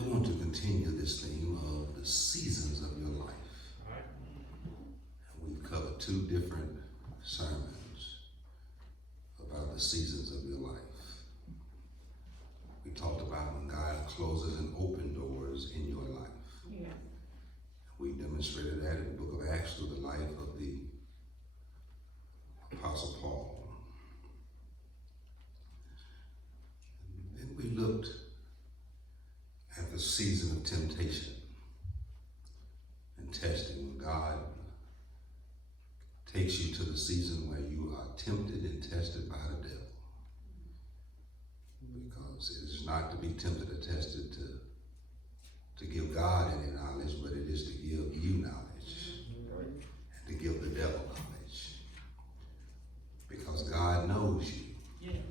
do want to continue this theme of the seasons of your life. And we've covered two different sermons about the seasons of your life. We talked about when God closes and opens doors in your life. Yeah. We demonstrated that in the book of Acts through the life of the Apostle Paul. And then we looked at the season of temptation and testing, when God takes you to the season where you are tempted and tested by the devil. Because it is not to be tempted or tested to give God any knowledge, but it is to give you knowledge and to give the devil knowledge. Because God knows you. Yeah.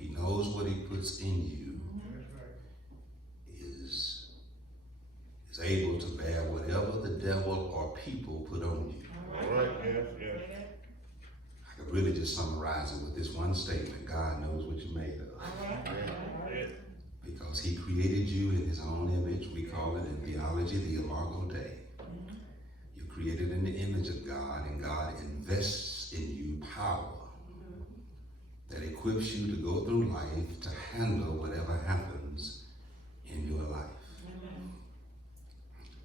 He knows what he puts in you is able to bear whatever the devil or people put on you. All right, yes. I could really just summarize it with this one statement: God knows what you're made of. Because he created you in his own image. We call it in theology the imago Dei. You're created in the image of God, and God invests in you power that equips you to go through life to handle whatever happens in your life.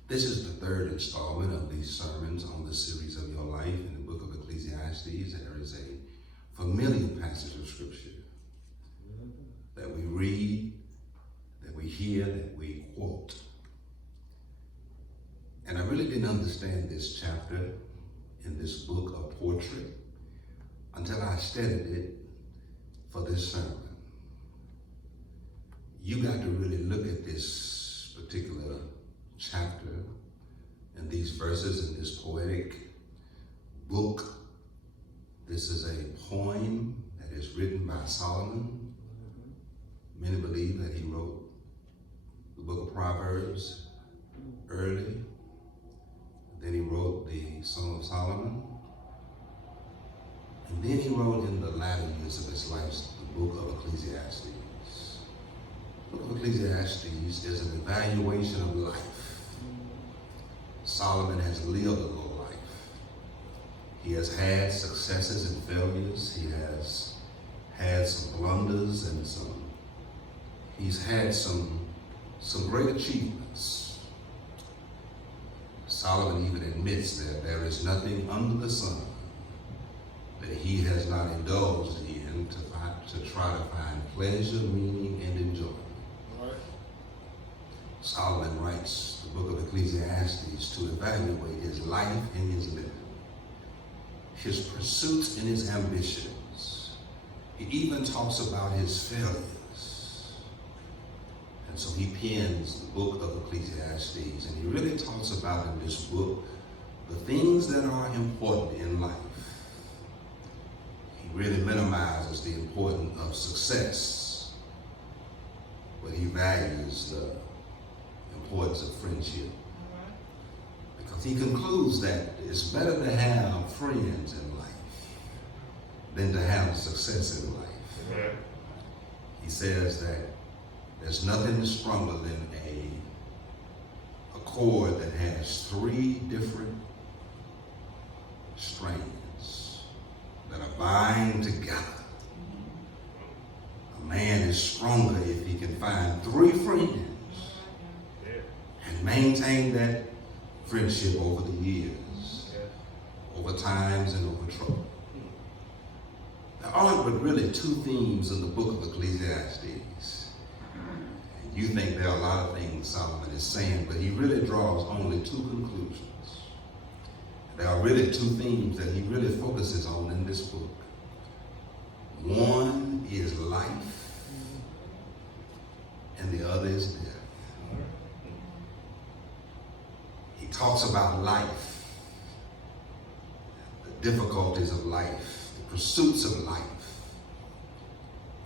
This is the third installment of these sermons on the series of your life. In the book of Ecclesiastes, there is a familiar passage of scripture that we read, that we hear, that we quote. And I really didn't understand this chapter in this book of poetry until I studied it for this sermon. You got to really look at this particular chapter and these verses in this poetic book. This is a poem that is written by Solomon. Many believe that he wrote the book of Proverbs early. Then he wrote the Song of Solomon. And then he wrote in the latter years of his life the book of Ecclesiastes. The book of Ecclesiastes is an evaluation of life. Solomon has lived a little life. He has had successes and failures. He has had some blunders and he's had some great achievements. Solomon even admits that there is nothing under the sun that he has not indulged in to try to find pleasure, meaning, and enjoyment. Solomon writes the book of Ecclesiastes to evaluate his life and his living, his pursuits and his ambitions. He even talks about his failures. And so he pens the book of Ecclesiastes, and he really talks about in this book the things that are important in life. He really minimizes the importance of success, but he values the importance of friendship. Because he concludes that it's better to have friends in life than to have success in life. He says that there's nothing stronger than a cord that has three different strands that are bind together. A man is stronger if he can find three friends and maintain that friendship over the years, over times and over trouble. There aren't but really two themes in the book of Ecclesiastes. And you think there are a lot of things Solomon is saying, but he really draws only two conclusions. There are really two themes that he really focuses on in this book. One is life, and the other is death. He talks about life, the difficulties of life, the pursuits of life,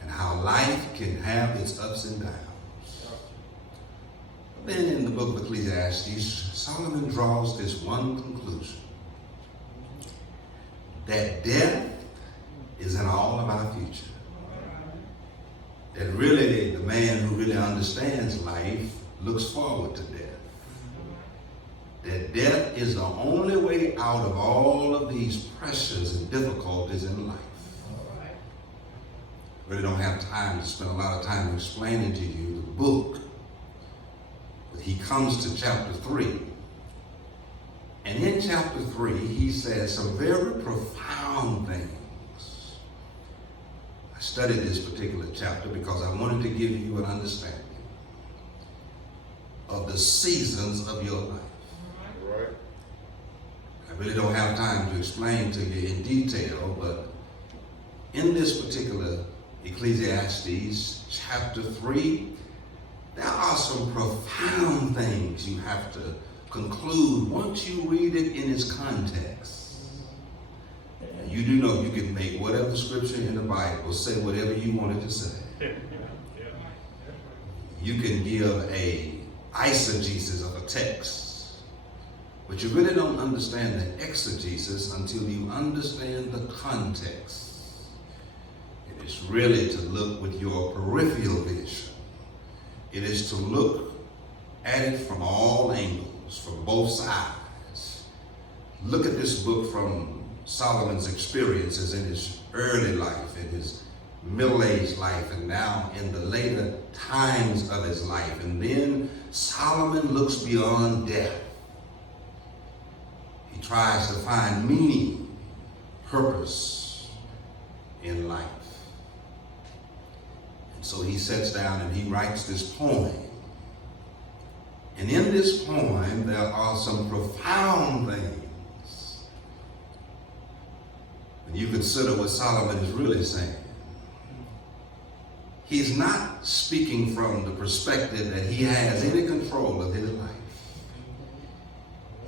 and how life can have its ups and downs. But then in the book of Ecclesiastes, Solomon draws this one conclusion: that death is in all of our future. That really the man who really understands life looks forward to death. That death is the only way out of all of these pressures and difficulties in life. I really don't have time to spend a lot of time explaining to you the book. But he comes to chapter 3. And in chapter 3, he says some very profound things. I studied this particular chapter because I wanted to give you an understanding of the seasons of your life. Right. I really don't have time to explain to you in detail, but in this particular Ecclesiastes chapter 3, there are some profound things you have to conclude once you read it in its context. You do know you can make whatever scripture in the Bible say whatever you want it to say. You can give a eisegesis of a text, but you really don't understand the exegesis until you understand the context. It is really to look with your peripheral vision. It is to look at it from all angles, from both sides. Look at this book from Solomon's experiences in his early life, in his middle-aged life, and now in the later times of his life. And then Solomon looks beyond death. He tries to find meaning, purpose in life. And so he sits down and he writes this poem. And in this poem, there are some profound things. When you consider what Solomon is really saying, he's not speaking from the perspective that he has any control of his life.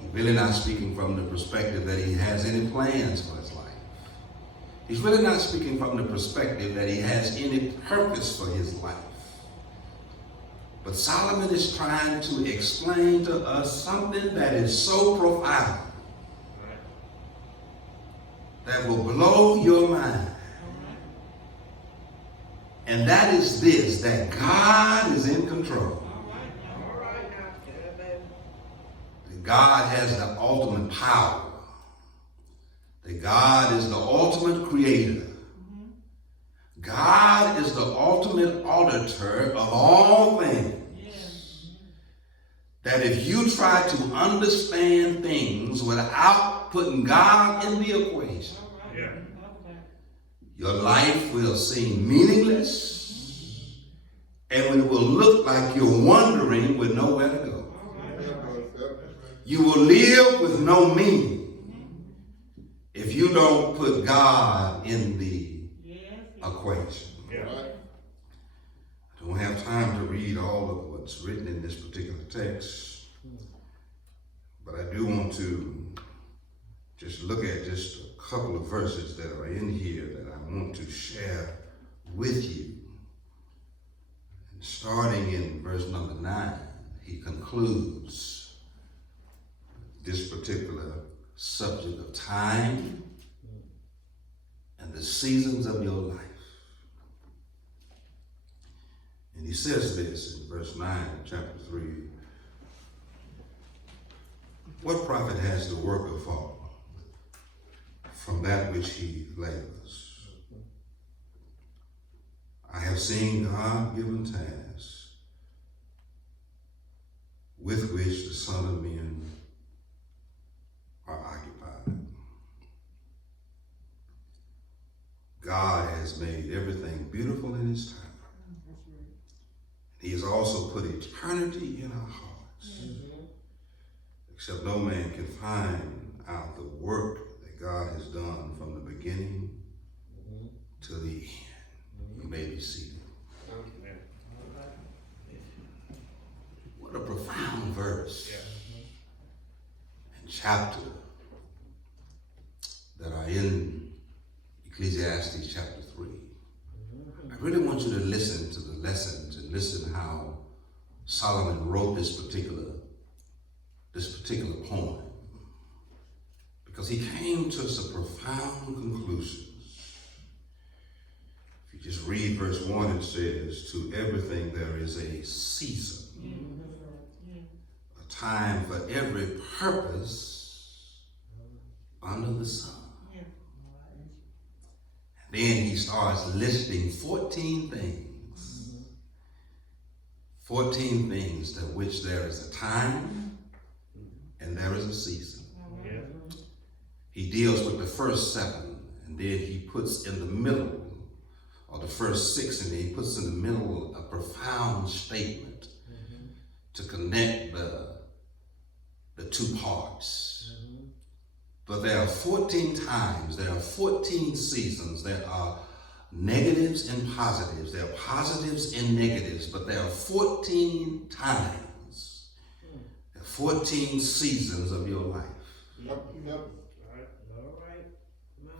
He's really not speaking from the perspective that he has any plans for his life. He's really not speaking from the perspective that he has any purpose for his life. But Solomon is trying to explain to us something that is so profound that will blow your mind. And that is this, that God is in control. That God has the ultimate power. That God is the ultimate creator. God is the ultimate auditor of all things. That if you try to understand things without putting God in the equation, your life will seem meaningless, and it will look like you're wandering with nowhere to go. You will live with no meaning if you don't put God in the equation. I don't have time to read all of what's written in this particular text, but I do want to just look at just a couple of verses that are in here that I want to share with you. And starting in verse number 9, he concludes this particular subject of time and the seasons of your life. And he says this in verse 9, chapter 3. What profit has the worker from that which he labors? I have seen God-given tasks with which the Son of Men are occupied. God has made everything beautiful in his time. He has also put eternity in our hearts. Except no man can find out the work that God has done from the beginning to the end. You may be seated. What a profound verse and chapter that are in Ecclesiastes chapter 3. I really want you to listen to the lessons and listen how Solomon wrote this particular poem, because he came to some profound conclusions. If you just read verse 1, it says, to everything there is a season time for every purpose under the sun. Then he starts listing 14 things. 14 things to which there is a time and there is a season. He deals with the first 7, and then he puts in the middle, or the first 6, and then he puts in the middle a profound statement to connect the 2 parts. But there are 14 times, there are 14 seasons, there are negatives and positives, there are positives and negatives, but there are 14 times, there are 14 seasons of your life.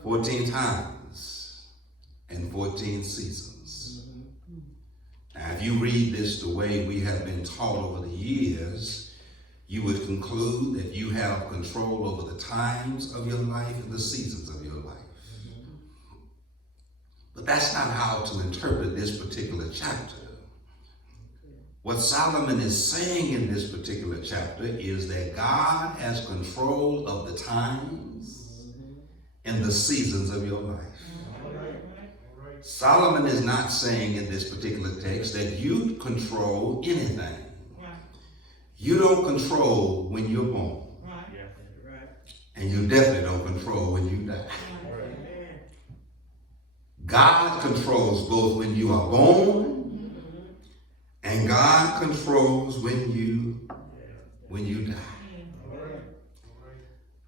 14 times and 14 seasons. Now, if you read this the way we have been taught over the years, you would conclude that you have control over the times of your life and the seasons of your life. But that's not how to interpret this particular chapter. What Solomon is saying in this particular chapter is that God has control of the times and the seasons of your life. Solomon is not saying in this particular text that you control anything. You don't control when you're born. And you definitely don't control when you die. God controls both when you are born and God controls when you die.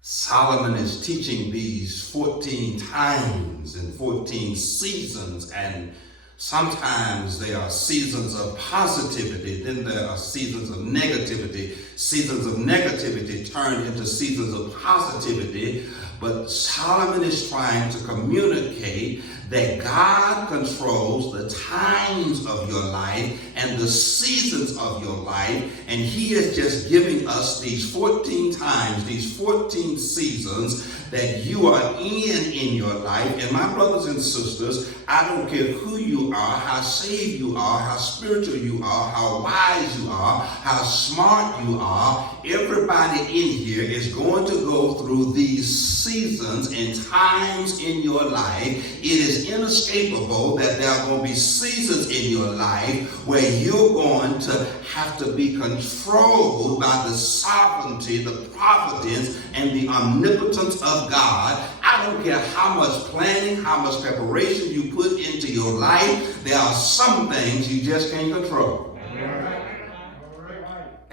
Solomon is teaching these 14 times and 14 seasons, and sometimes there are seasons of positivity, then there are seasons of negativity. Seasons of negativity turn into seasons of positivity. But Solomon is trying to communicate that God controls the times of your life and the seasons of your life. And he is just giving us these 14 times, these 14 seasons that you are in your life. And my brothers and sisters, I don't care who you are, how saved you are, how spiritual you are, how wise you are, how smart you are, everybody in here is going to go through these seasons and times in your life. It is inescapable that there are going to be seasons in your life where you're going to have to be controlled by the sovereignty, the providence, and the omnipotence of God. I don't care how much planning, how much preparation you put into your life, there are some things you just can't control.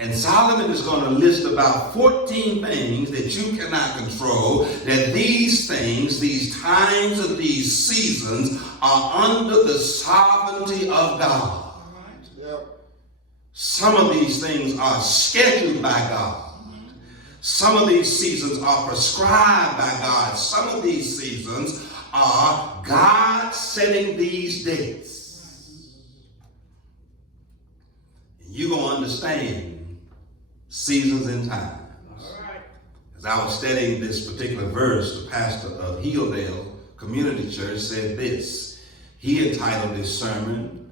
And Solomon is going to list about 14 things that you cannot control, that these things, these times of these seasons are under the sovereignty of God. Some of these things are scheduled by God. Some of these seasons are prescribed by God. Some of these seasons are God setting these dates. You're going to understand seasons and times. As I was studying this particular verse, the pastor of Hilldale Community Church said this. He entitled this sermon,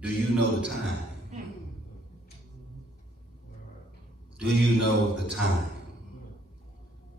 "Do You Know the Time?" Do you know the time?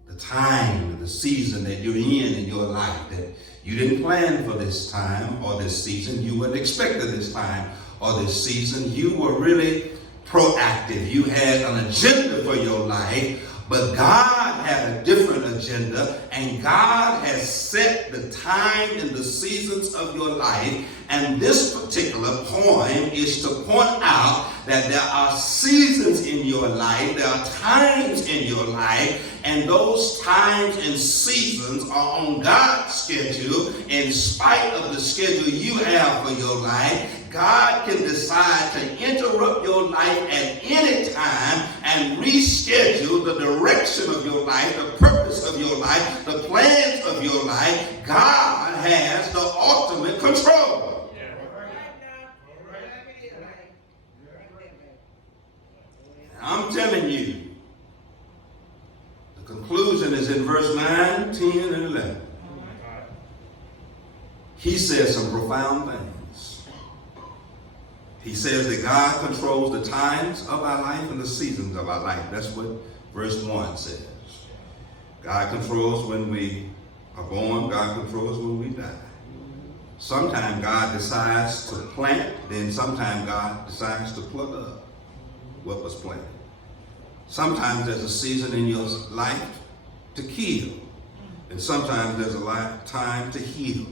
The time, the season that you're in your life, that you didn't plan for this time or this season. You weren't expecting this time or this season. You were really proactive. You had an agenda for your life, but God had a different agenda, and God has set the time and the seasons of your life. And this particular poem is to point out that there are seasons in your life, there are times in your life, and those times and seasons are on God's schedule. In spite of the schedule you have for your life, God can decide to interrupt your life at any time and reschedule the direction of your life, the purpose of your life, the plans of your life. God has the ultimate control. I'm telling you, the conclusion is in verse 9, 10, and 11. He says some profound things. He says that God controls the times of our life and the seasons of our life. That's what verse 1 says. God controls when we are born. God controls when we die. Sometimes God decides to plant, then sometimes God decides to pluck up what was planted. Sometimes there's a season in your life to kill, and sometimes there's a time to heal.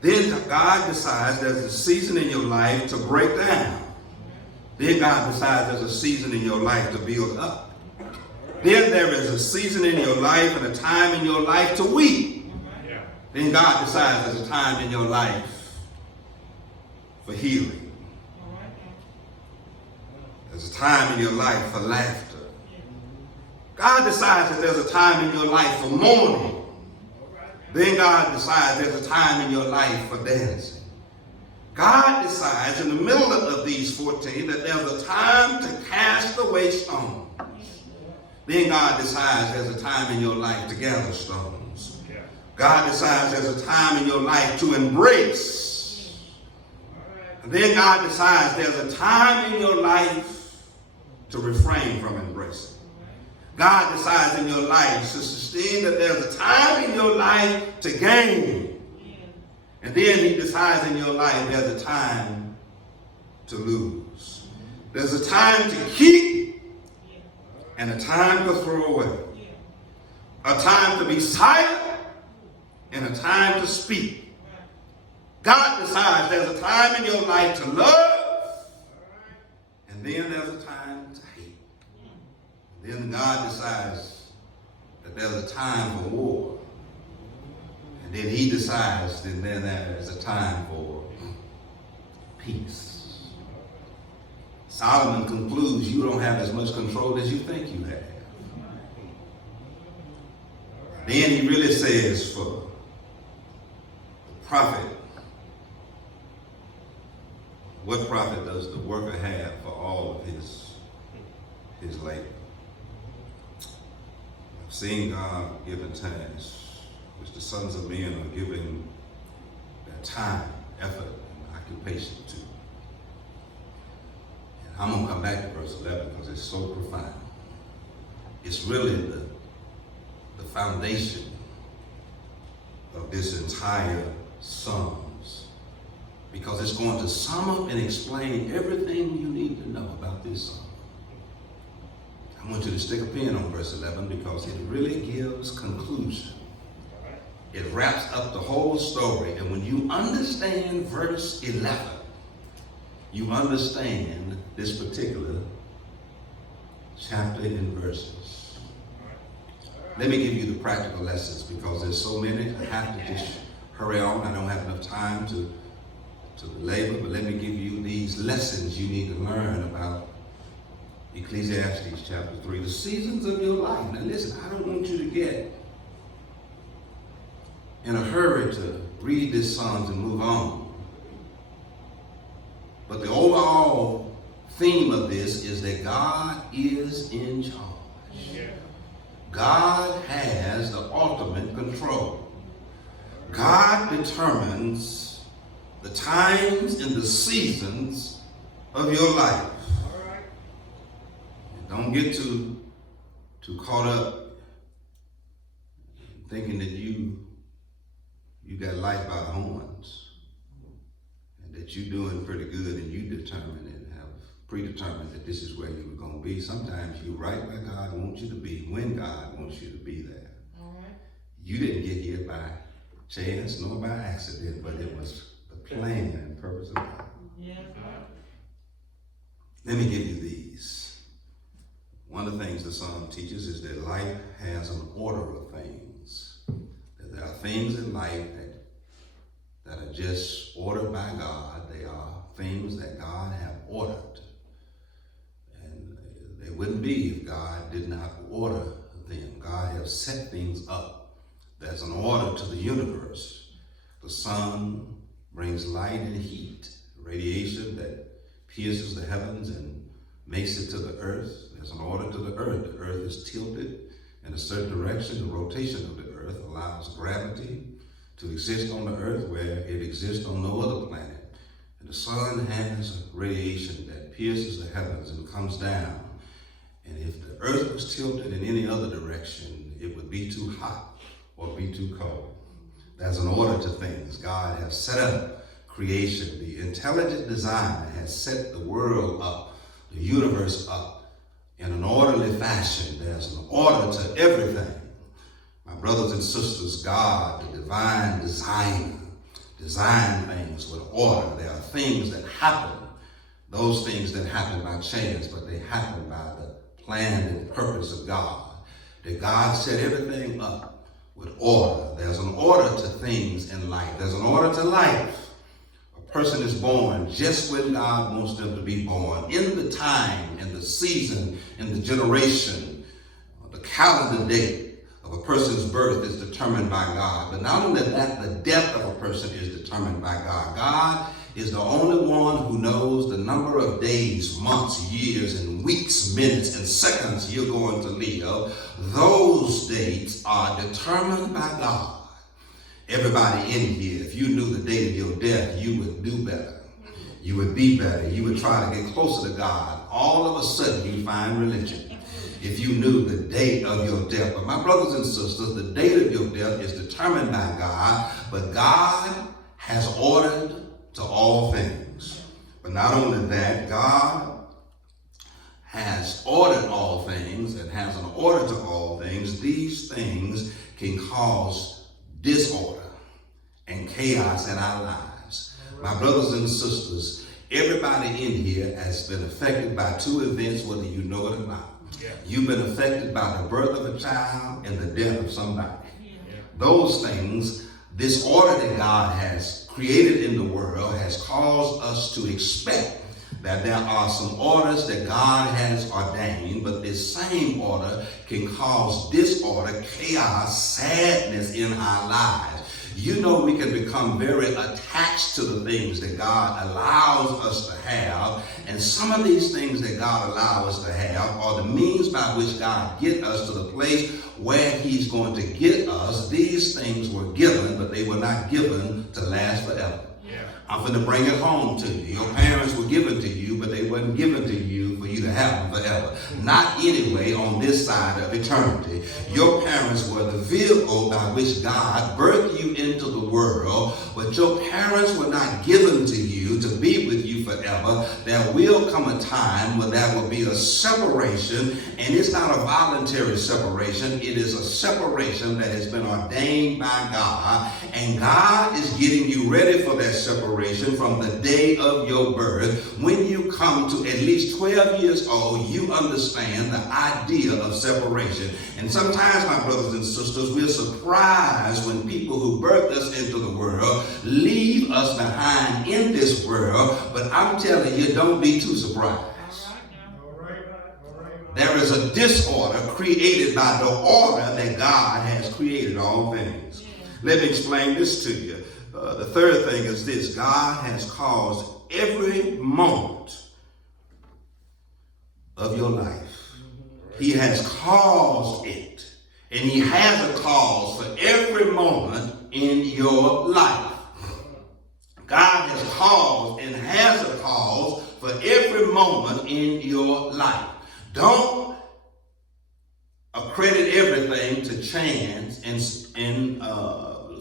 Then God decides there's a season in your life to break down. Then God decides there's a season in your life to build up. Then there is a season in your life and a time in your life to weep. Then God decides there's a time in your life for healing. There's a time in your life for laughter. God decides that there's a time in your life for mourning. Then God decides there's a time in your life for dancing. God decides in the middle of these 14 that there's a time to cast away stones. Then God decides there's a time in your life to gather stones. God decides there's a time in your life to embrace. And then God decides there's a time in your life to refrain from embracing. God decides in your life, Sister Steen, that there's a time in your life to gain. And then he decides in your life there's a time to lose. There's a time to keep and a time to throw away. A time to be silent and a time to speak. God decides there's a time in your life to love, and then there's a time to hate. And then God decides that there's a time for war. And then he decides that then there is a time for peace. Solomon concludes you don't have as much control as you think you have. Then he really says for the prophet, what profit does the worker have for all of his labor? I've seen God given tasks which the sons of men are giving their time, effort, and occupation to. And I'm going to come back to verse 11 because it's so profound. It's really the foundation of this entire Psalms, because it's going to sum up and explain everything you need to know about this psalm. I want you to stick a pin on verse 11 because it really gives conclusion. It wraps up the whole story, and when you understand verse 11, you understand this particular chapter and verses. Let me give you the practical lessons because there's so many. I have to just hurry on. I don't have enough time to belabor, but let me give you these lessons you need to learn about Ecclesiastes chapter 3, the seasons of your life. Now listen, I don't want you to get in a hurry to read this Psalms and move on. But the overall theme of this is that God is in charge. God has the ultimate control. God determines the times and the seasons of your life. And don't get too caught up thinking that you got life by the horns and that you're doing pretty good and you determined and have predetermined that this is where you were going to be. Sometimes you're right where God wants you to be when God wants you to be there. All right. You didn't get here by chance nor by accident, but it was the plan and purpose of God. Yeah. Let me give you these. One of the things the Psalm teaches is that life has an order of things. That there are things in life that are just ordered by God. They are things that God have ordered. And they wouldn't be if God did not order them. God has set things up. There's an order to the universe. The sun brings light and heat, radiation that pierces the heavens and makes it to the earth. There's an order to the earth. The earth is tilted in a certain direction. The rotation of the earth allows gravity to exist on the earth where it exists on no other planet. And the The sun has radiation that pierces the heavens and comes down. And if the earth was tilted in any other direction, it would be too hot or be too cold. There's an order to things. God has set up creation. The intelligent designer has set the world up, the universe up in an orderly fashion. There's an order to everything. My brothers and sisters, God, the divine designer, designed things with order. There are things that happen, those things that happen by chance, but they happen by the plan and purpose of God. That God set everything up with order. There's an order to things in life. There's an order to life. A person is born just when God wants them to be born, in the time, in the season, in the generation. The calendar date of a person's birth is determined by God. But not only that, the death of a person is determined by God. God is the only one who knows the number of days, months, years, and weeks, minutes, and seconds you're going to live. Those dates are determined by God. Everybody in here, if you knew the date of your death, you would do better. You would be better. You would try to get closer to God. All of a sudden, you find religion. If you knew the date of your death. But my brothers and sisters, the date of your death is determined by God, but God has ordered to all things. But not only that, God has ordered all things and has an order to all things. These things can cause disorder and chaos in our lives. My brothers and sisters, everybody in here has been affected by two events, whether you know it or not. Yeah. You've been affected by the birth of a child and the death of somebody. Yeah. Those things, this order that God has created in the world has caused us to expect that there are some orders that God has ordained, but this same order can cause disorder, chaos, sadness in our lives. You know, we can become very attached to the things that God allows us to have, and some of these things that God allows us to have are the means by which God gets us to the place where he's going to get us. These things were given, but they were not given to last forever. I'm going to bring it home to you. Your parents were given to you, but they weren't given to you for you to have them forever. Not anyway on this side of eternity. Your parents were the vehicle by which God birthed you into the world, but your parents were not given to you to be with you forever. There will come a time when there will be a separation, and it's not a voluntary separation. It is a separation that has been ordained by God, and God is getting you ready for that separation from the day of your birth. When you come to at least 12 years old, you understand the idea of separation. And sometimes, my brothers and sisters, we're surprised when people who birthed us into the world leave us behind in this world. But I'm telling you, don't be too surprised. There is a disorder created by the order that God has created all things. Let me explain this to you. The third thing is this: God has caused every moment of your life. He has caused it. And he has a cause for every moment in your life. God has caused and has a cause for every moment in your life. Don't accredit everything to chance and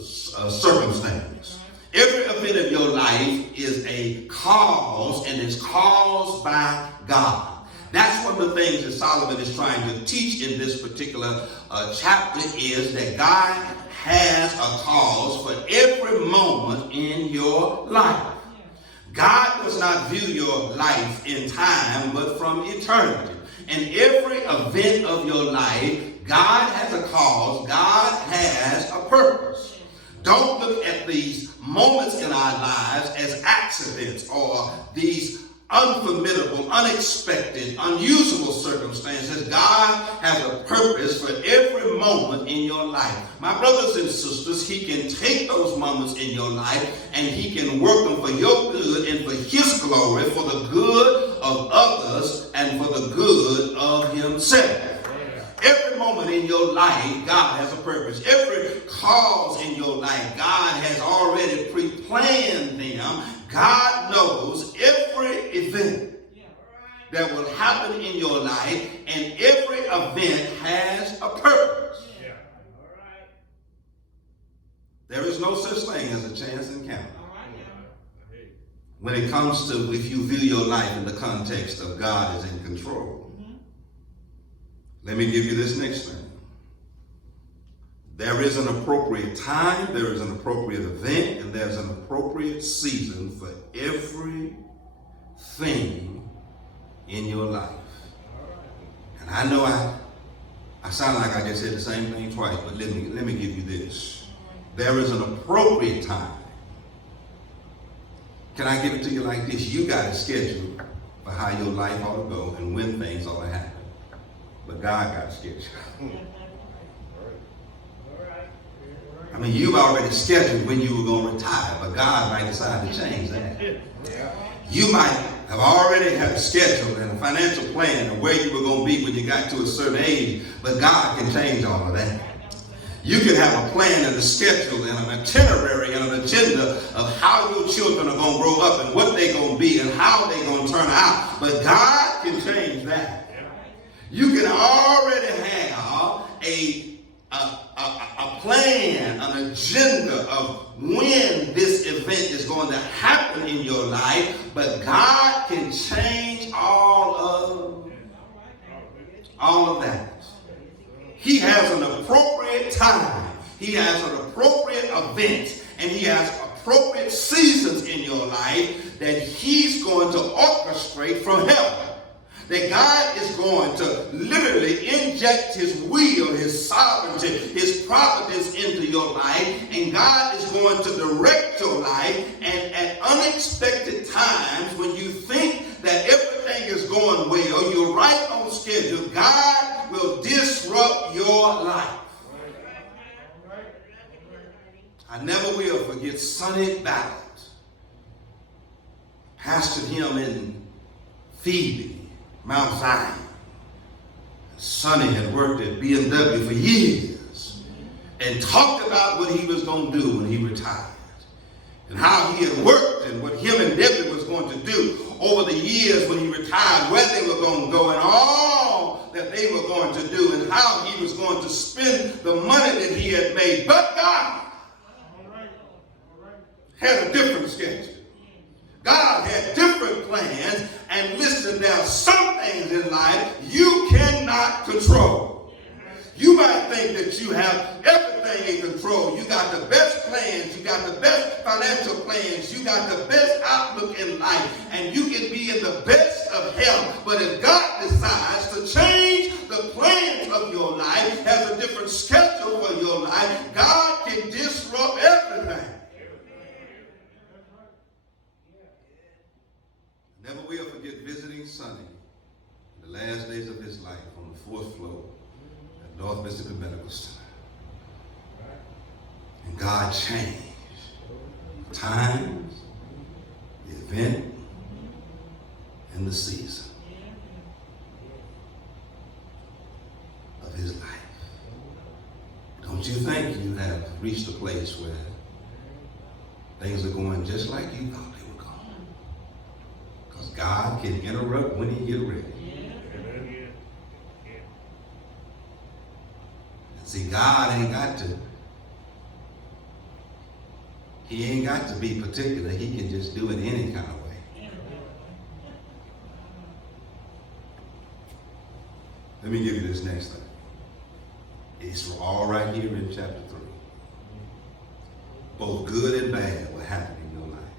circumstance. Every event of your life is a cause, and is caused by God. That's one of the things that Solomon is trying to teach in this particular chapter, is that God has a cause for every moment in your life. God does not view your life in time, but from eternity. And every event of your life, God has a cause. God has a purpose. Don't look at these moments in our lives as accidents or these unformidable, unexpected, unusual circumstances. God has a purpose for every moment in your life. My brothers and sisters, he can take those moments in your life and he can work them for your good and for his glory, for the good of others and for the good of himself. Every moment in your life, God has a purpose. Every cause in your life, God has already pre-planned planned them. God knows every event that will happen in your life, and every event has a purpose. There is no such thing as a chance encounter. When it comes to if you view your life in the context of God is in control. Let me give you this next thing. There is an appropriate time, there is an appropriate event, and there's an appropriate season for everything in your life. And I know I sound like I just said the same thing twice, but let me give you this. There is an appropriate time. Can I give it to you like this? You got a schedule for how your life ought to go and when things ought to happen. But God got a schedule. I mean, you've already scheduled when you were going to retire, but God might decide to change that. You might have already had a schedule and a financial plan of where you were going to be when you got to a certain age, but God can change all of that. You can have a plan and a schedule and an itinerary and an agenda of how your children are going to grow up and what they're going to be and how they're going to turn out, but God can change that. You can already have a plan, an agenda of when this event is going to happen in your life, but God can change all of that. He has an appropriate time, he has an appropriate event, and he has appropriate seasons in your life that he's going to orchestrate from heaven. That God is going to literally inject his will, his sovereignty, his providence into your life, and God is going to direct your life, and at unexpected times when you think that everything is going well, you're right on schedule, God will disrupt your life. I never will forget Sonny Ballard. Pastored him in Phoebe, Mount Zion. Sonny had worked at BMW for years and talked about what he was going to do when he retired and how he had worked and what him and Debbie was going to do over the years when he retired, where they were going to go and all that they were going to do and how he was going to spend the money that he had made. But God had a different schedule. God had different plans, and listen, there are some things in life you cannot control. You might think that you have everything in control. You got the best plans, you got the best financial plans, you got the best outlook in life, and you can be in the best of health. But if God decides to change the plans of your life, has a different schedule for your life, God can disrupt everything. Never will forget visiting Sonny in the last days of his life on the 4th floor at North Mississippi Medical Center. And God changed the times, the event, and the season of his life. Don't you think you have reached a place where things are going just like you thought they were going? Because God can interrupt when he get ready. See, God ain't got to be particular. He can just do it any kind of way. Let me give you this next thing. It's all right here in chapter 3. Both good and bad will happen in your life.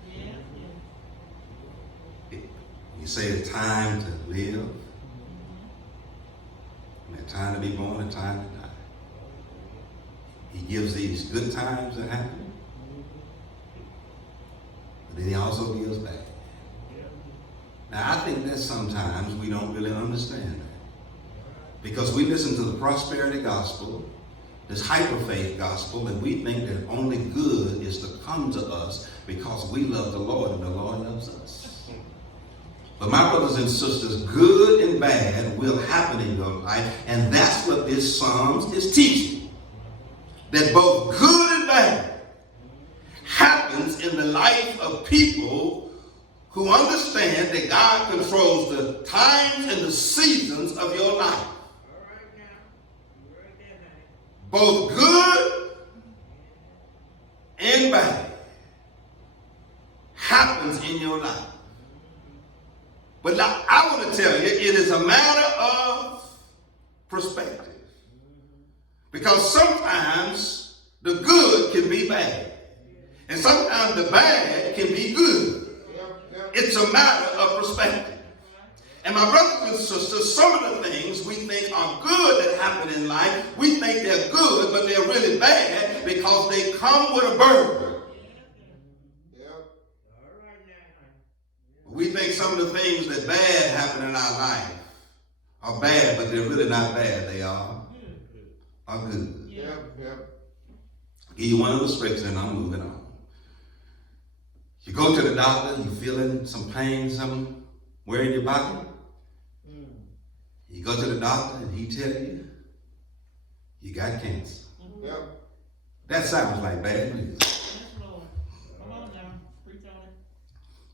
You say a time to live, and a time to be born, and a time to die. He gives these good times that happen, but then he also gives bad. Now, I think that sometimes we don't really understand that. Because we listen to the prosperity gospel, this hyper-faith gospel, and we think that only good is to come to us because we love the Lord and the Lord loves us. But my brothers and sisters, good and bad will happen in your life, and that's what this Psalms is teaching. That both good and bad happen happens in the life of people who understand that God controls the times and the seasons of your life. Both good and bad happens in your life. But I want to tell you, it is a matter of perspective. Because sometimes the good can be bad. And sometimes the bad can be good. It's a matter of perspective. And my brothers and sisters, some of the things we think are good that happen in life, we think they're good, but they're really bad because they come with a burden. We think some of the things that bad happen in our life are bad, but they're really not bad. They are good. I'll give you one illustration and I'm moving on. You go to the doctor, you're feeling some pain somewhere in your body. You go to the doctor and he tell you, you got cancer. That sounds like bad news.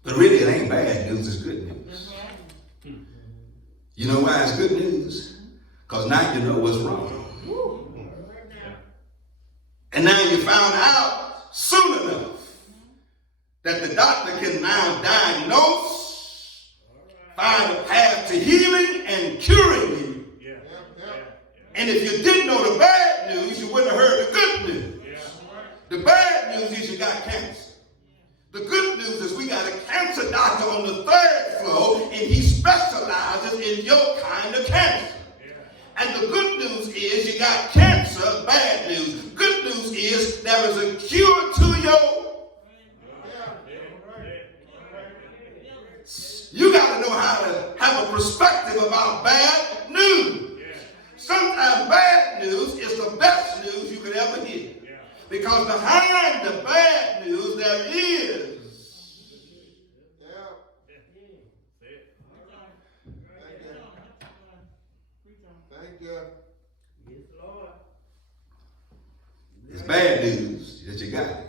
But really it ain't bad news, it's good news. You know why it's good news? Because now you know what's wrong. And now you found out soon enough that the doctor can now diagnose, find a path to healing and curing you. And if you didn't know the bad news, you wouldn't have heard the good news. The bad news is you got cancer. The good news is we got a cancer doctor on the 3rd floor, and he specializes in your kind of cancer. And the good news is you got cancer, bad news. Good news is there is a cure to your. You got to know how to have a perspective about bad news. Sometimes bad news is the best news you could ever hear. Because behind the bad news there is. Thank you. It's bad news that you got it.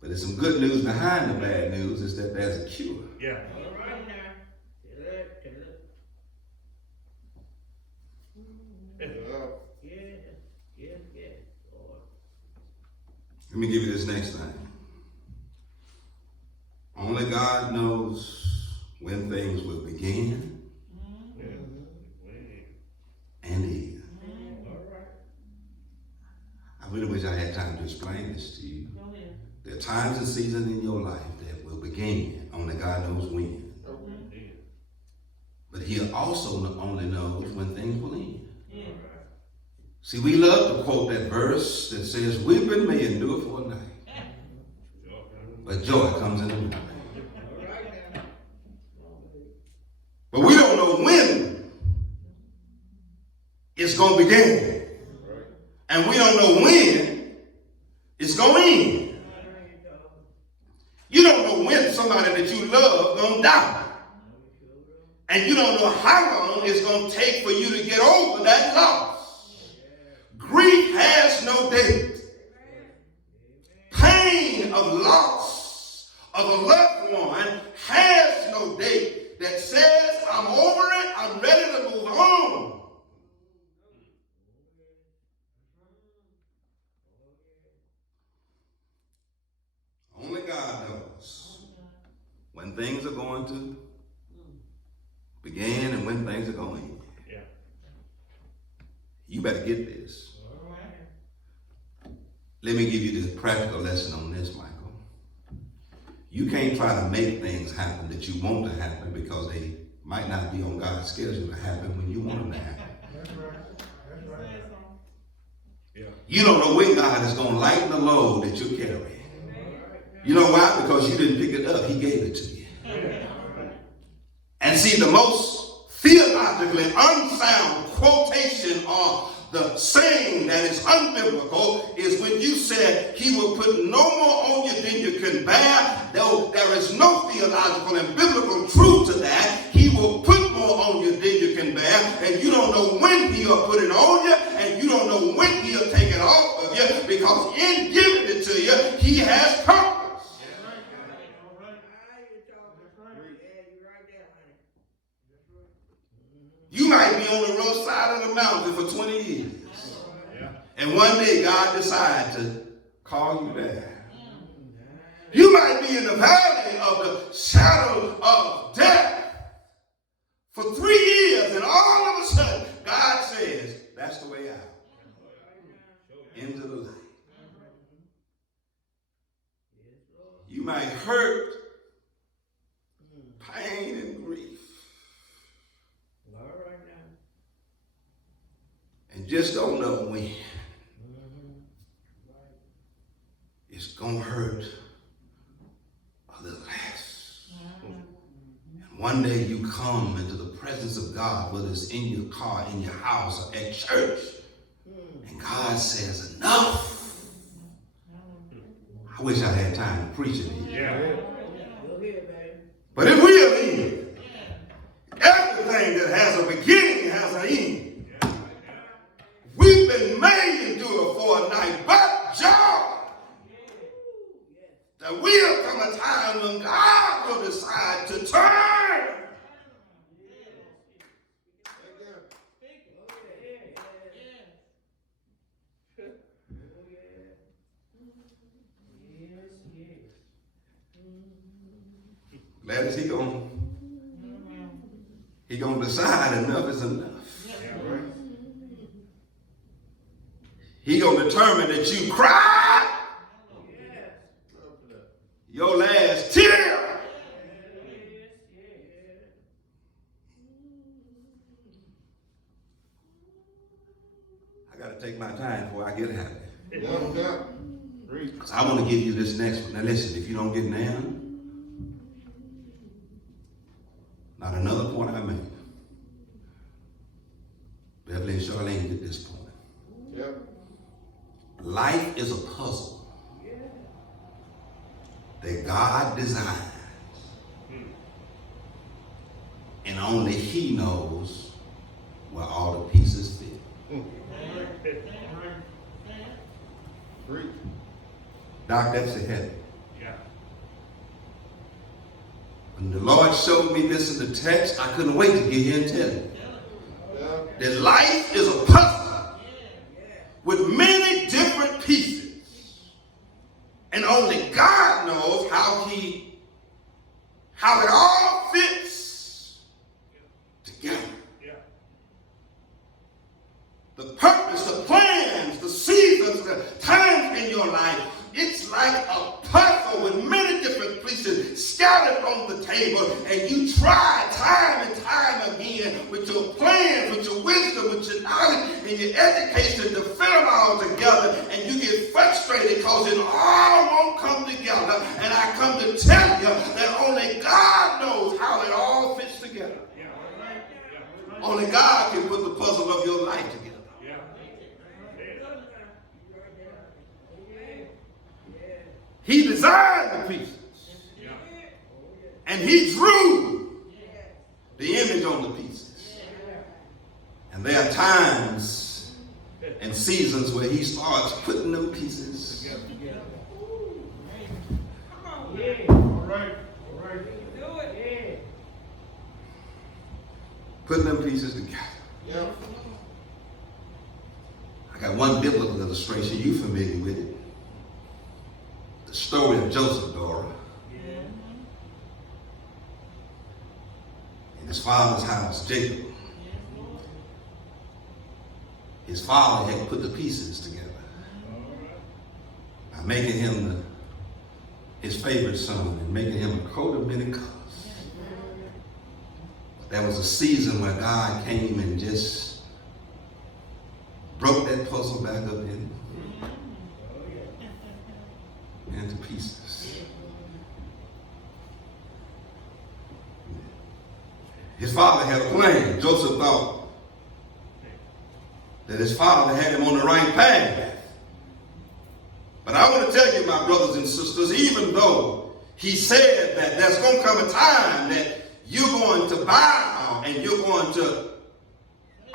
But there's some good news behind the bad news is that there's a cure. Let me give you this next thing. Only God knows when things will begin and end. I really wish I had time to explain this to you. There are times and seasons in your life that will begin. Only God knows when. But He also only knows when things will end. See, we love to quote that verse that says, weeping may endure for a night, but joy comes in the morning. But we don't know when it's going to begin. And we don't know when it's going to end. You don't know when somebody that you love going to die. And you don't know how long it's going to take for you to get over that loss. Grief has no date. Pain of loss of a loved one has no date that says, I'm over it, I'm ready to move on. Only God knows when things are going to begin and when things are going to end. You better get this. Let me give you the practical lesson on this, Michael. You can't try to make things happen that you want to happen because they might not be on God's schedule to happen when you want them to happen. That's right. You don't know when God is going to lighten the load that you're carrying. You know why? Because you didn't pick it up. He gave it to you. And see, the most theologically unsound quotation or the saying that is unbiblical is when you said he will put no more on you than you can bear. Though there is no theological and biblical truth to that. He will put more on you than you can bear, and you don't know when he'll put it on you, and you don't don't know when he'll take it off of you, because in giving it to you, he has purpose. You might be on the rough side of the mountain for 20 years. And one day God decides to call you there. You might be in the valley of the shadow of death for 3 years, and all of a sudden God says, that's the way out. Into the light. You might hurt, pain, and grief. And just don't know when. It's going to hurt a little less. And one day you come into the presence of God, whether it's in your car, in your house, or at church, and God says, enough. I wish I had time to preach it here. But it will end. Everything that has a beginning has an end. We've been made to do it for a night, but joy. There will come a time when God will decide to turn. Gladys, he gonna decide enough is enough. He gonna determine that you cry your last tear. I got to take my time before I get happy. Because I want to give you this next one. Now listen, if you don't get now, not another point I made. Beverly and Charlene get this point. Yep. Life is a puzzle that God designs, and only he knows where all the pieces fit. Doc, that's the head. When the Lord showed me this in the text, I couldn't wait to get here and tell you that life is a puzzle with many different pieces. And only God knows how it all fits together. The purpose, the plans, the seasons, the times in your life, it's like a puzzle with many different pieces scattered on the table, and you try time and time again with your plans, with your wisdom, with your knowledge, and your education to fit them all together, and you get frustrated because it all won't come together. And I come to tell you that only God knows how it all fits together. Only God can put the puzzle of your life together. He designed the pieces. And he drew the image on the pieces. And there are times and seasons where he starts putting them pieces together. Putting them pieces together. I got one biblical illustration. You familiar with it? The story of Joseph, Dora. In his father's house, Jacob. His father had put the pieces together by making him his favorite son and making him a coat of many colors. But there was a season where God came and just broke that puzzle back up into pieces. His father had a plan. Joseph thought that his father had him on the right path. But I want to tell you, my brothers and sisters, even though he said that there's going to come a time that you're going to bow and you're going to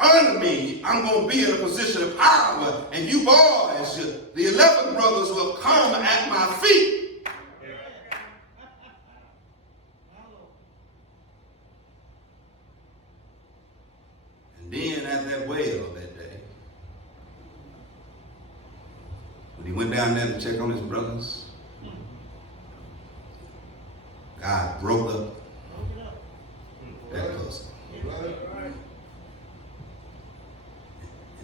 honor me, I'm going to be in a position of power. And you boys, the 11 brothers will come at my feet. And then at that well that day, when he went down there to check on his brothers, God broke up that puzzle.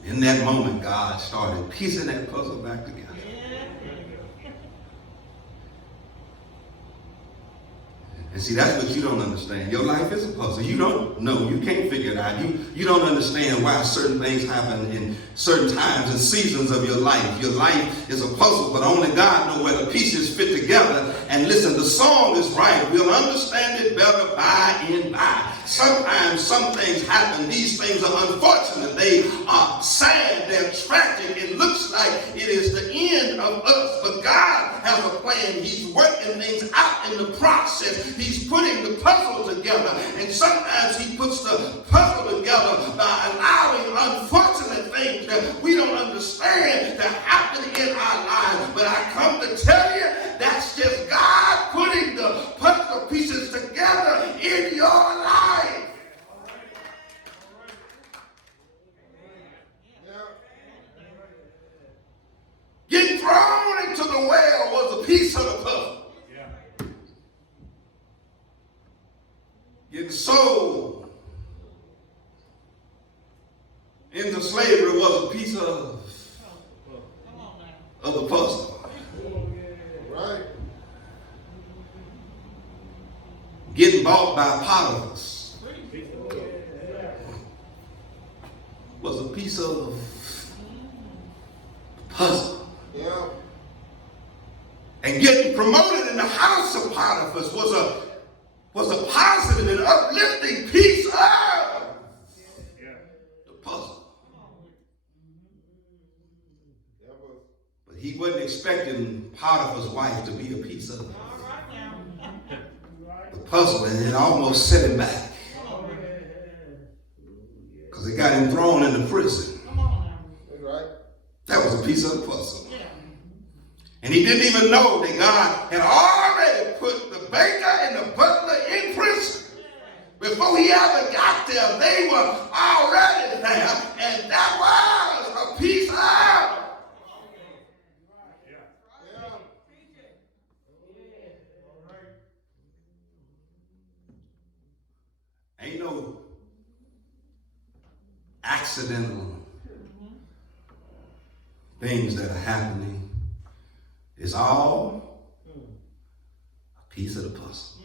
And in that moment, God started piecing that puzzle back together. And see, that's what you don't understand. Your life is a puzzle. You don't know. You can't figure it out. You don't understand why certain things happen in certain times and seasons of your life. Your life is a puzzle, but only God knows where the pieces fit together. And listen, the song is right. We'll understand it better by and by. Sometimes some things happen. These things are unfortunate. They are sad. They're tragic. It looks like it is the end of us. But God has a plan. He's working things out in the process. He's putting the puzzle together. And sometimes he puts the puzzle together by allowing unfortunate things that we don't understand to happen in our lives. But I come to tell you, that's just God putting the puzzle pieces together in your life. Getting thrown into the well was a piece of the puzzle. Getting sold into slavery was a piece of the puzzle. Right. Getting bought by Potiphar was a piece of the puzzle. Yeah. And getting promoted in the house of Potiphar was a positive and uplifting piece of the puzzle. But he wasn't expecting Potiphar's wife to be a piece of the puzzle, and it almost set him back. Because it got him thrown into prison. That was a piece of the puzzle. And he didn't even know that God had already put the baker and the butler in prison. Before he ever got there, they were already there. And that was a piece of. Ain't no accidental things that are happening. It's all a piece of the puzzle.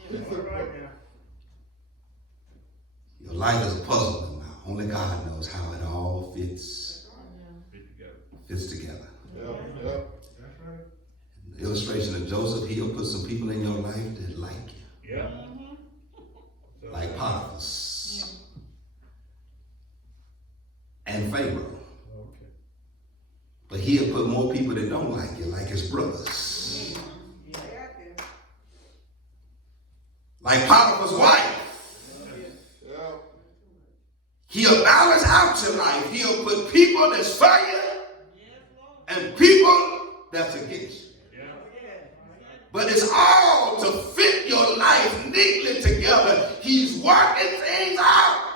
Your life is a puzzle now. Only God knows how it all fits together. The illustration of Joseph, he'll put some people in your life that like you. Yeah. Like Potiphar and Pharaoh. But he'll put more people that don't like you, like his brothers. Like Potiphar's wife. He'll balance out your life. He'll put people that's for you and people that's against you. But it's all to fit your life neatly together. He's working things out.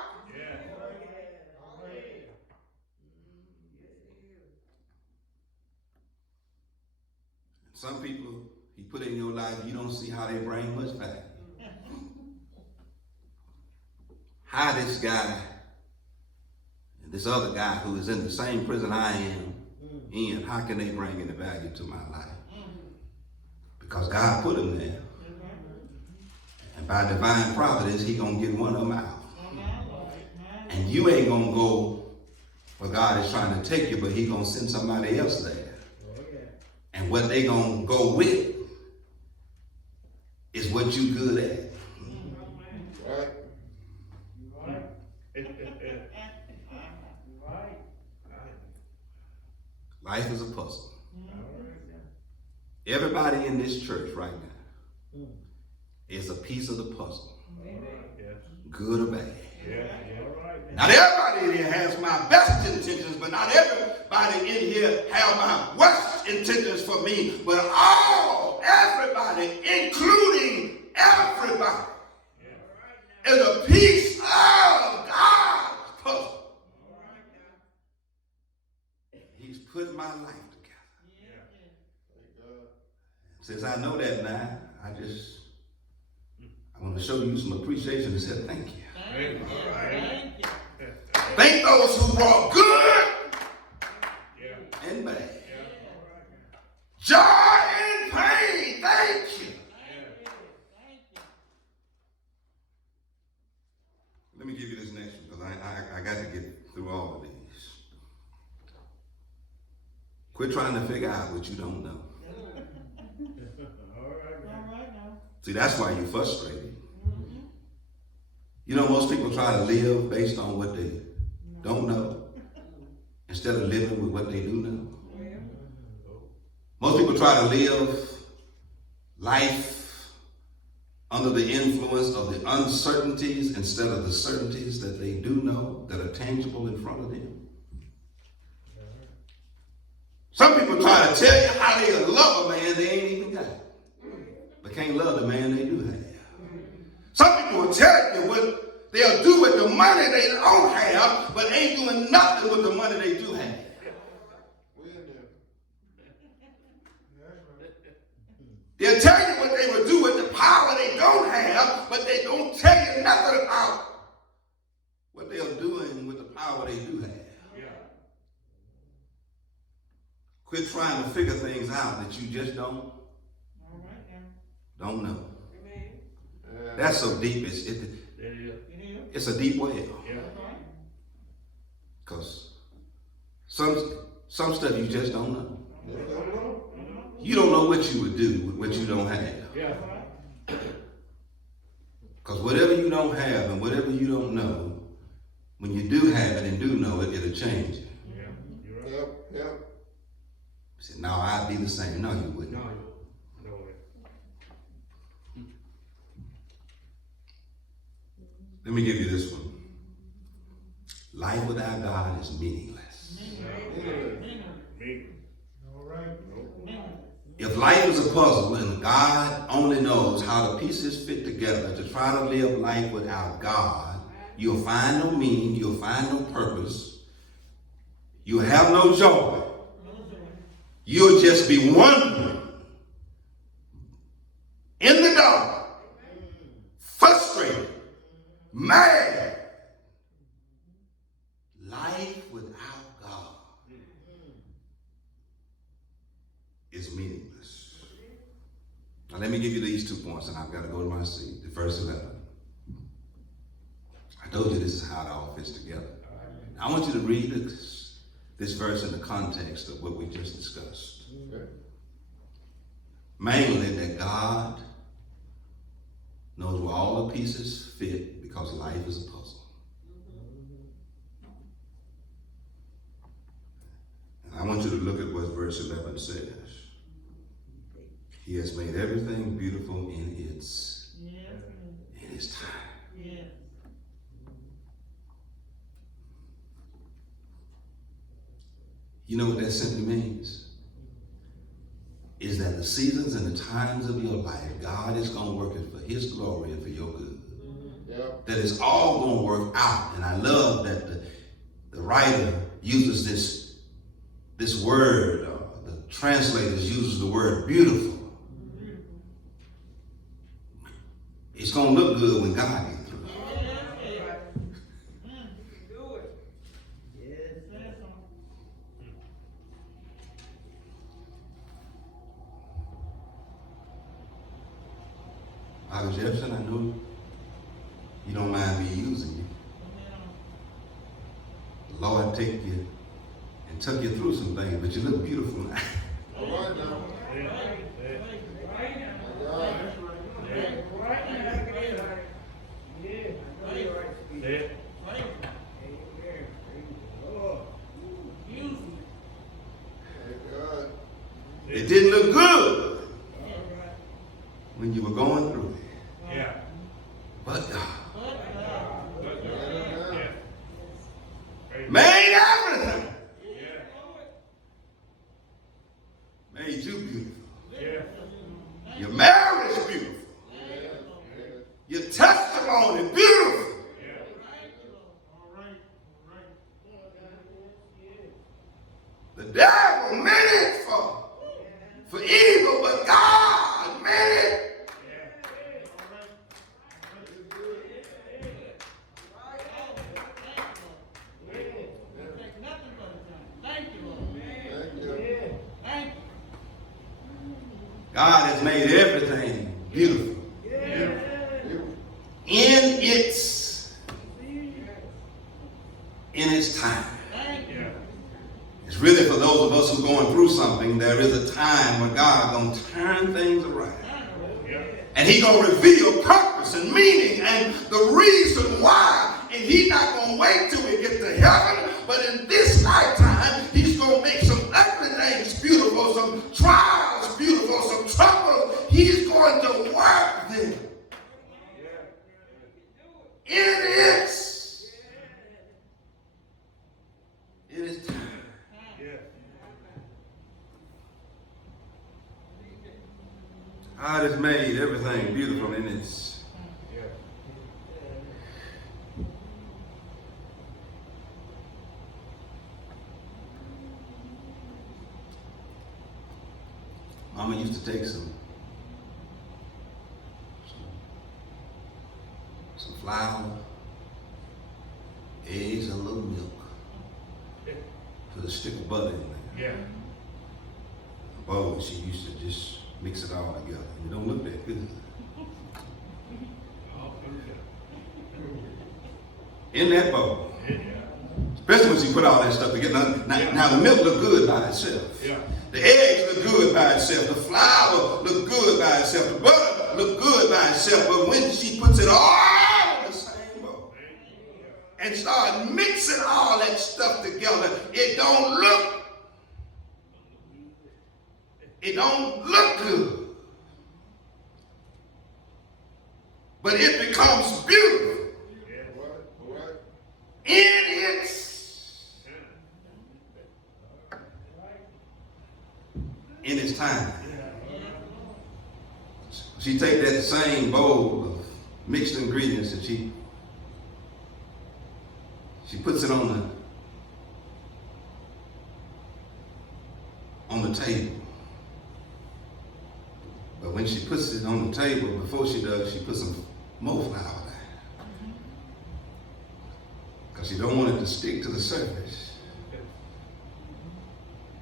Some people he put in your life, you don't see how they bring much value. How this guy and this other guy who is in the same prison I am in, how can they bring any value to my life? Because God put them there. And by divine providence, he gonna get one of them out. And you ain't gonna go where God is trying to take you, but he gonna send somebody else there. And what they gonna go with is what you good at. Right. Life is a puzzle. Everybody in this church right now is a piece of the puzzle. Good or bad. Not everybody in here has my best intentions, but not everybody in here have my worst intentions for me. But everybody, including everybody, is a piece of God's puzzle. He's put my life together. Since I know that now, I want to show you some appreciation and say thank you. Thank those who brought good and bad. Joy and pain. Thank you. Let me give you this next one because I got to get through all of these. Quit trying to figure out what you don't know. See, that's why you're frustrated. You know, most people try to live based on what they don't know instead of living with what they do know. Most people try to live life under the influence of the uncertainties instead of the certainties that they do know that are tangible in front of them. Some people try to tell you how they love a man they ain't even got, but can't love the man they do have. Some people will tell you what they'll do with the money they don't have, but ain't doing nothing with the money they do have. They'll tell you what they will do with the power they don't have, but they don't tell you nothing about what they're doing with the power they do have. Quit trying to figure things out that you just don't know. That's so deep. It's a deep well. Because some stuff you just don't know. You don't know what you would do with what you don't have. Because whatever you don't have and whatever you don't know, when you do have it and do know it, it'll change you. You said, no, I'd be the same. No, you wouldn't. No way. Let me give you this one. Life without God is meaningless. If life is a puzzle and God only knows how the pieces fit together, to try to live life without God, you'll find no meaning, you'll find no purpose, you'll have no joy. You'll just be wandering in the dark, frustrated, mad. Life without God is meaningless. Now let me give you these 2 points and I've got to go to my seat. The verse 11. I told you this is how it all fits together. I want you to read this verse in the context of what we just discussed. Mainly that God knows where all the pieces fit because life is a puzzle. And I want you to look at what verse 11 says. He has made everything beautiful in its time. You know what that simply means? Is that the seasons and the times of your life, God is going to work it for his glory and for your good. That it's all going to work out. And I love that the writer uses this word, the translators uses the word beautiful. It's going to look good when God gets through. Michael Jefferson, I know you don't mind me using you. The Lord take you and took you through some things, but you look beautiful now. All right now. It didn't look good when you were going through it. But God. Your testimony, beautiful. The devil meant it for evil, but God meant it. God has made everything beautiful. In its time. It's really for those of us who are going through something, there is a time when God is going to turn things around. And he's going to reveal purpose and meaning and the reason why. And he's not going to wait till we get to heaven, but in this lifetime, he's going to make some ugly things beautiful, some trials beautiful, some troubles. He's going to work them. It is time. God has made everything beautiful in its. Mama used to take some flour, eggs, and a little milk. Put a stick of butter in there. A bowl, and she used to just mix it all together. And it don't look that good. In that bowl. Especially when she put all that stuff together. Now the milk looked good by itself. The eggs look good by itself. The flour look good by itself. The butter look good by itself. But when she puts it all in the same bowl and start mixing all that stuff together, it don't look good. But it becomes beautiful. In its time. She take that same bowl of mixed ingredients and she puts it on the table. But when she puts it on the table, before she does, she puts some more flour there. Because she don't want it to stick to the surface.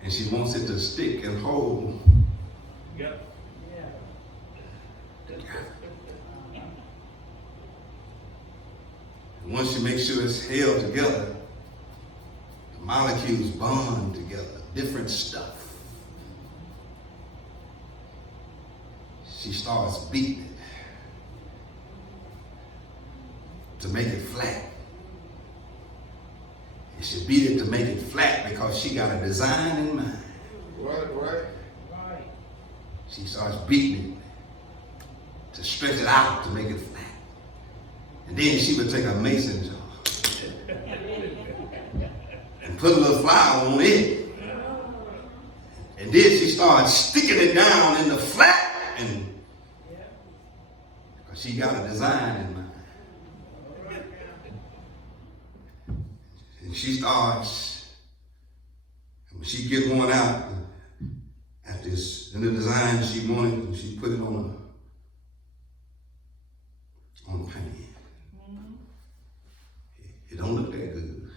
And she wants it to stick and hold. Together. And once she makes sure it's held together, the molecules bond together, different stuff. She starts beating it to make it flat. And she beat it to make it flat because she got a design in mind. Right. She starts beating it to stretch it out to make it flat. And then she would take a mason jar and put a little flour on it. And then she started sticking it down in the flat, and because she got a design in mind. And she starts, when she get one out at this, in the design she wanted, and she put it on the pan. It don't look that good.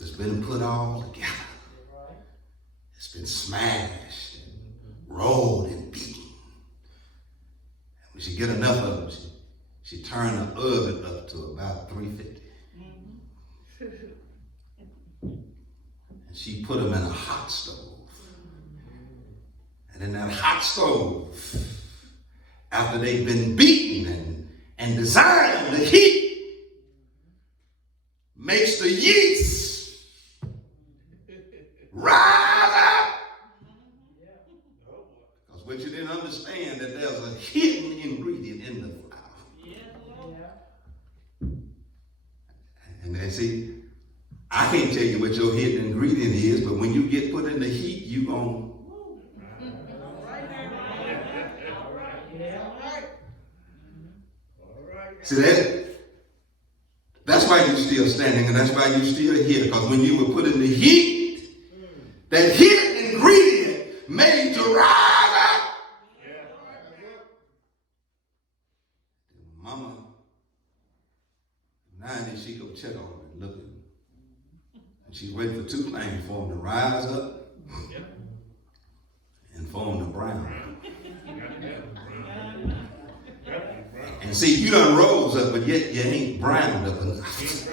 It's been put all together. It's been smashed and rolled and beaten. And when she get enough of them, she turned the oven up to about 350. And she put them in a hot stove. And in that hot stove, after they've been beaten and designed, the heat makes the yeast rise up. Because what you didn't understand, that there's a hidden ingredient in the flour. And see, I can't tell you what your hidden ingredient is, but when you get put in the heat, you See that? That's why you're still standing, and that's why you're still here. Because when you were put in the heat, that heat ingredient made you rise up. Mama, 90, she go check on him and look at him. And she's waiting for two things: for him to rise up and for him to brown. And see, you done rose up, but yet you ain't browned up enough.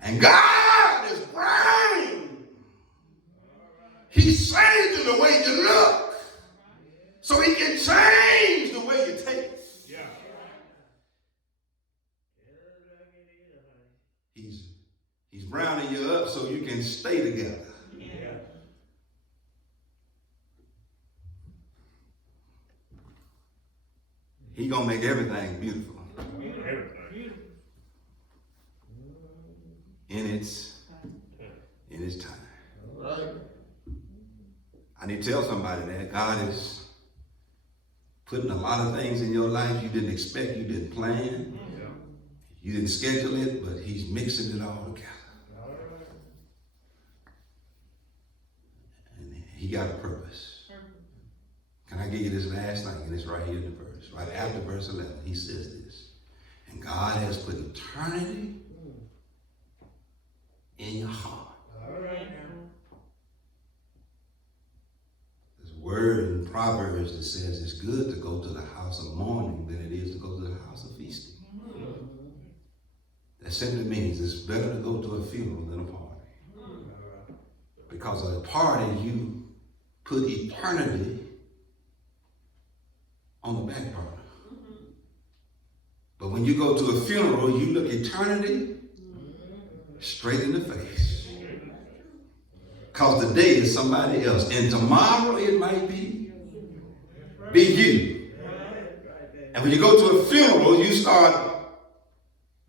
And God is browning. He's changing the way you look so he can change the way you taste. He's browning you up so you can stay together. He's going to make everything beautiful. In its time. I need to tell somebody that God is putting a lot of things in your life you didn't expect, you didn't plan, you didn't schedule it, but he's mixing it all together. And he got a purpose. Can I give you this last thing? And it's right here in the verse. Right after verse 11, he says this. And God has put eternity in your heart. There's a word in Proverbs that says it's good to go to the house of mourning than it is to go to the house of feasting. That simply means it's better to go to a funeral than a party. Because at a party, you put eternity on the back burner. But when you go to a funeral, you look eternity straight in the face. Because today is somebody else. And tomorrow it might be you. And when you go to a funeral, you start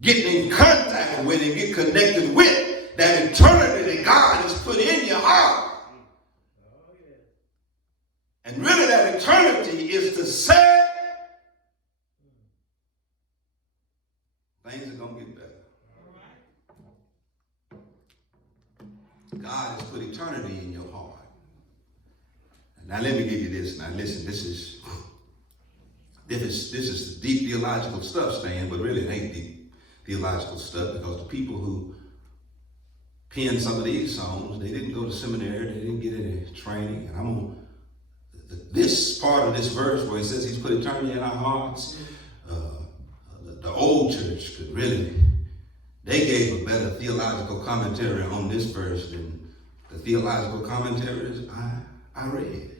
getting in contact with and get connected with that eternity that God has put in your heart. And really that eternity is to say things are going to get better. God has put eternity in your heart. Now let me give you this. Now listen, this is deep theological stuff, Stan, but really it ain't deep theological stuff because the people who penned some of these songs, they didn't go to seminary, they didn't get any training. And I'm on this part of this verse where it says he's put eternity in our hearts. The old church could really, they gave a better theological commentary on this verse than the theological commentaries I read.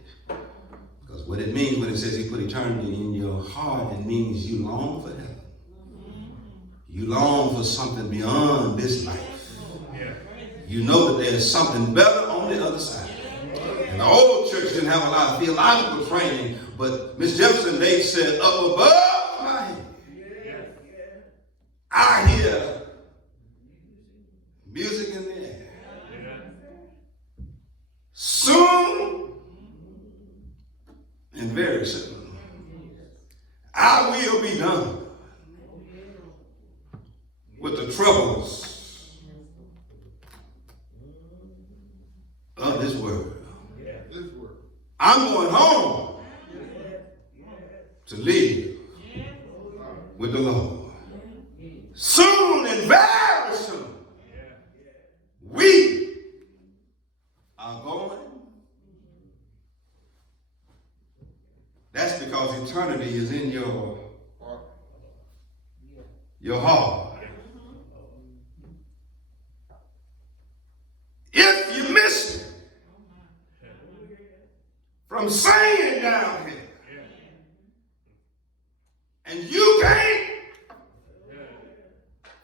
Because what it means when it says he put eternity in your heart, it means you long for heaven. You long for something beyond this life. You know that there's something better on the other side. And the old church didn't have a lot of theological training, but Miss Jefferson, they said, up above my head, I hear music in the air. Soon and very soon, I will be done with the troubles of this world. I'm going home to live with the Lord. Soon and very soon, we are going. That's because eternity is in your heart. If you miss it from singing down here, and you can't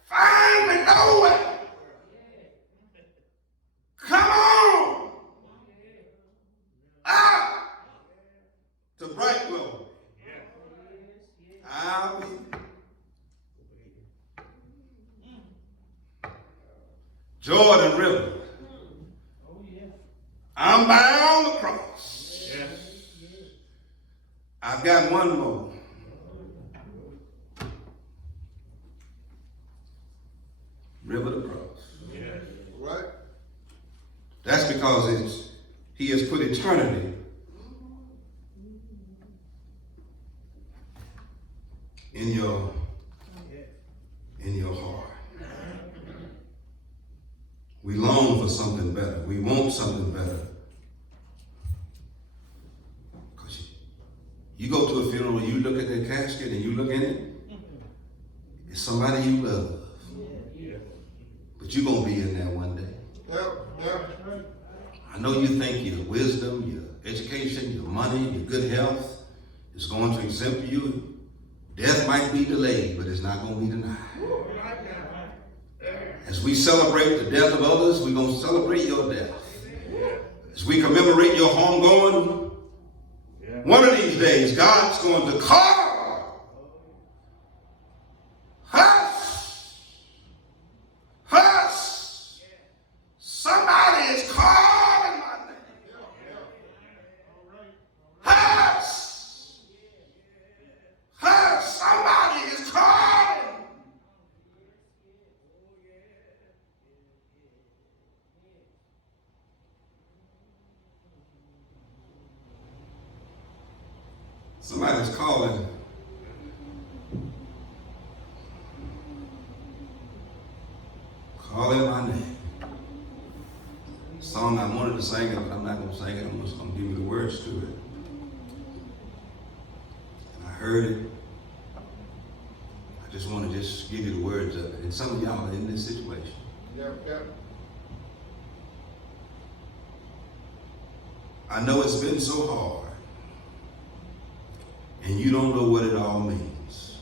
find me nowhere, come on out to bright glory. I'll be Jordan River. I'm bound on the cross. I've got one more. River to cross. Yes. Right? That's because he has put eternity in your heart. We long for something better. We want something better. Because you go to a funeral and you look at that casket and you look in it, it's somebody you love. But you're going to be in there one day. Yep. I know you think your wisdom, your education, your money, your good health is going to exempt you. Death might be delayed, but it's not going to be denied. As we celebrate the death of others, we're going to celebrate your death. As we commemorate your homegoing, one of these days, God's going to call us. Somebody is calling my name. Somebody is calling. Somebody's calling. Calling my name. Song I wanted to sing it, but I'm not going to sing it. I'm just going to give you the words to it. And I heard it. I just want to just give you the words of it. And some of y'all are in this situation. Yep. I know it's been so hard. And you don't know what it all means.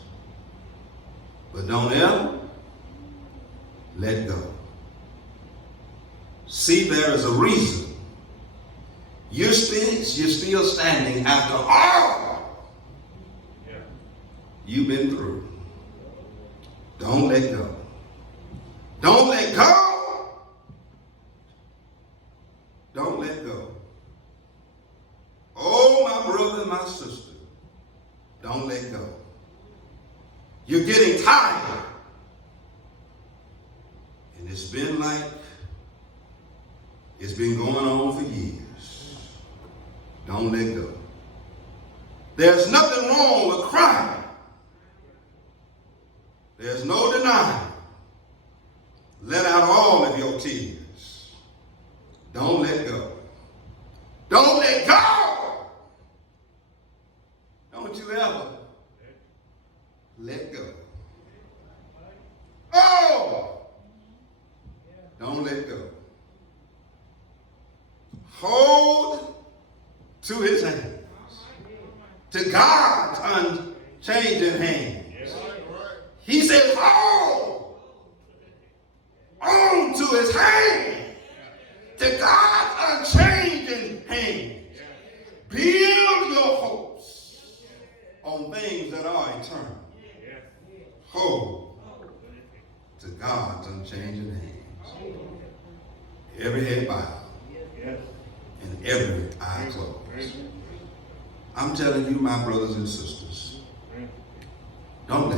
But don't ever let go. See, there is a reason you're still standing after all you've been through. Don't let go. Don't let go. Don't let go. Oh, my brother and my sister, don't let go. You're getting tired. And it's been like it's been going on for years. Don't let go. There's nothing wrong with crying. There's no denying. Let out all of your tears. Don't let go. Don't let go. Don't you ever let go. Oh! Don't let go. Hold to his hands. To God's unchanging hands. He said, hold on to his hand. To God's unchanging hands. Build your hopes on things that are eternal. Hold to God's unchanging hands. Every head bowed and every eye closed. I'm telling you, my brothers and sisters, don't let